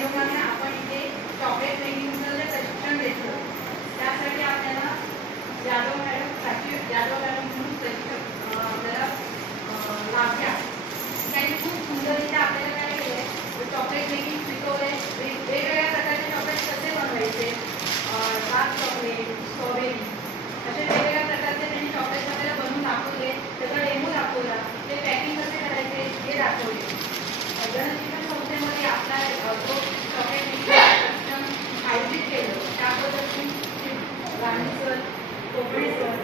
उद्योगांना आपण इथे चॉकलेट मेकिंगचं प्रशिक्षण देतो. त्यासाठी आपल्याला जाधव मॅडम साची जाधव मॅडम म्हणून प्रशिक्षण आपल्याला लाभल्या त्यांनी खूप सुंदररित्या आपल्याला काय केलं आहे चॉकलेट मेकिंग शिकवले वेगवेगळ्या प्रकारचे चॉकलेट कसे बनवायचे डार्क चॉकलेट स्ट्रॉबेरी असे वेगवेगळ्या प्रकारचे त्यांनी चॉकलेट आपल्याला बनवून दाखवले. त्याचा डेमो दाखवला. ते पॅकिंग कसे करायचे हे दाखवले. गणेश आयोजित केलं. त्याबद्दल सर सर